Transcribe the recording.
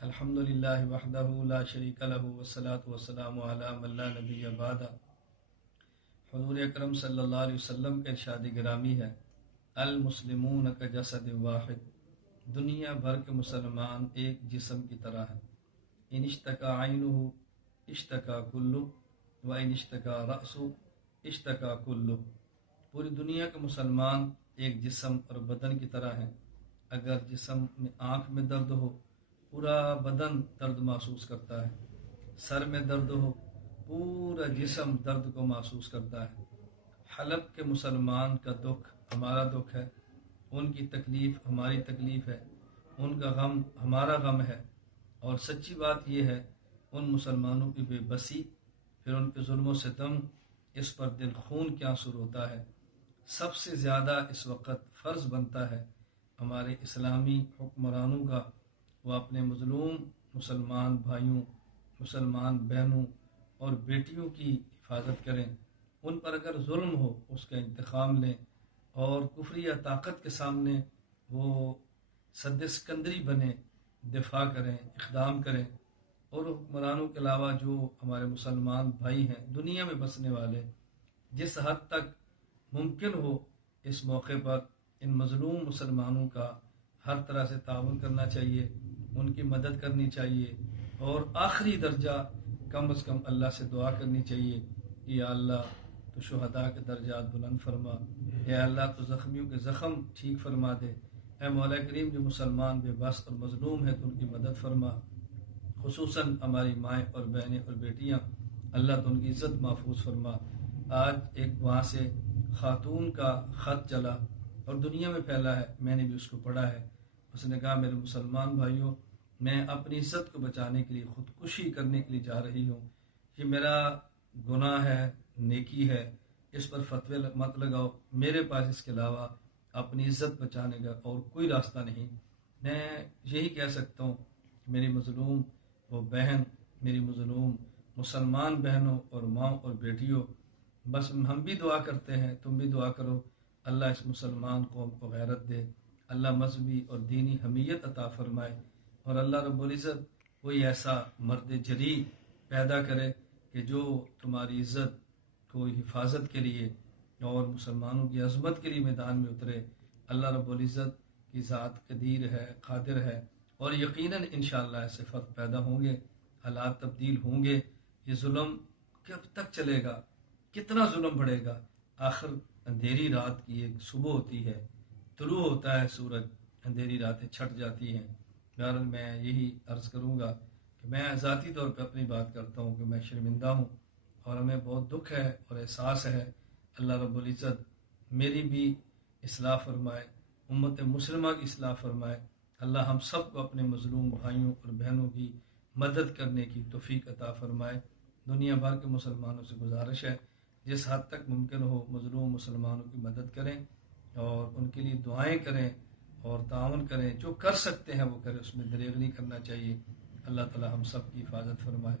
الحمدللہ وحدہ لا شریک لہ والصلاۃ والسلام علی من لا نبی بعدہ۔ حضور اکرم صلی اللہ علیہ وسلم کا ارشاد گرامی ہے، المسلمون کجسد واحد، دنیا بھر کے مسلمان ایک جسم کی طرح ہیں۔ ان اشتکا عینہ اشتکا کلہ و ان اشتکا رأسہ اشتکا کلہ، پوری دنیا کے مسلمان ایک جسم اور بدن کی طرح ہیں۔ اگر جسم میں آنکھ میں درد ہو، پورا بدن درد محسوس کرتا ہے۔ سر میں درد ہو، پورا جسم درد کو محسوس کرتا ہے۔ حلب کے مسلمان کا دکھ ہمارا دکھ ہے، ان کی تکلیف ہماری تکلیف ہے، ان کا غم ہمارا غم ہے۔ اور سچی بات یہ ہے، ان مسلمانوں کی بے بسی، پھر ان کے ظلم و ستم، اس پر دل خون کے آنسو روتا ہے۔ سب سے زیادہ اس وقت فرض بنتا ہے ہمارے اسلامی حکمرانوں کا، وہ اپنے مظلوم مسلمان بھائیوں، مسلمان بہنوں اور بیٹیوں کی حفاظت کریں۔ ان پر اگر ظلم ہو اس کا انتقام لیں، اور کفریہ طاقت کے سامنے وہ سد اسکندری بنے، دفاع کریں، اقدام کریں۔ اور حکمرانوں کے علاوہ جو ہمارے مسلمان بھائی ہیں دنیا میں بسنے والے، جس حد تک ممکن ہو اس موقع پر ان مظلوم مسلمانوں کا ہر طرح سے تعاون کرنا چاہیے، ان کی مدد کرنی چاہیے، اور آخری درجہ کم از کم اللہ سے دعا کرنی چاہیے کہ یا اللہ تو شہداء کے درجات بلند فرما، یا اللہ تو زخمیوں کے زخم ٹھیک فرما دے، اے مولا کریم جو مسلمان بے بس اور مظلوم ہیں تو ان کی مدد فرما، خصوصاً ہماری مائیں اور بہنیں اور بیٹیاں، اللہ تو ان کی عزت محفوظ فرما۔ آج ایک وہاں سے خاتون کا خط چلا اور دنیا میں پھیلا ہے، میں نے بھی اس کو پڑھا ہے۔ اس نے کہا، میرے مسلمان بھائیوں، میں اپنی عزت کو بچانے کے لیے خودکشی کرنے کے لیے جا رہی ہوں، یہ میرا گناہ ہے، نیکی ہے، اس پر فتوے مت لگاؤ، میرے پاس اس کے علاوہ اپنی عزت بچانے کا اور کوئی راستہ نہیں۔ میں یہی کہہ سکتا ہوں، میری مظلوم وہ بہن، میری مظلوم مسلمان بہنوں اور ماں اور بیٹیوں، بس ہم بھی دعا کرتے ہیں، تم بھی دعا کرو، اللہ اس مسلمان قوم کو غیرت دے، اللہ مذہبی اور دینی حمیت عطا فرمائے، اور اللہ رب العزت کوئی ایسا مرد جری پیدا کرے کہ جو تمہاری عزت کو حفاظت کے لیے اور مسلمانوں کی عظمت کے لیے میدان میں اترے۔ اللہ رب العزت کی ذات قدیر ہے، قادر ہے، اور یقیناً انشاءاللہ ایسے فرق پیدا ہوں گے، حالات تبدیل ہوں گے۔ یہ ظلم کب تک چلے گا؟ کتنا ظلم بڑھے گا؟ آخر اندھیری رات کی ایک صبح ہوتی ہے، طلوع ہوتا ہے سورج، اندھیری راتیں چھٹ جاتی ہیں۔ بہرحال میں یہی عرض کروں گا کہ میں ذاتی طور پہ اپنی بات کرتا ہوں کہ میں شرمندہ ہوں اور ہمیں بہت دکھ ہے اور احساس ہے۔ اللہ رب العزت میری بھی اصلاح فرمائے، امت مسلمہ کی اصلاح فرمائے۔ اللہ ہم سب کو اپنے مظلوم بھائیوں اور بہنوں کی مدد کرنے کی توفیق عطا فرمائے۔ دنیا بھر کے مسلمانوں سے گزارش ہے، جس حد تک ممکن ہو مظلوم مسلمانوں کی مدد کریں اور ان کے لیے دعائیں کریں اور تعاون کریں، جو کر سکتے ہیں وہ کریں، اس میں دریغ نہیں کرنا چاہیے۔ اللہ تعالی ہم سب کی حفاظت فرمائے۔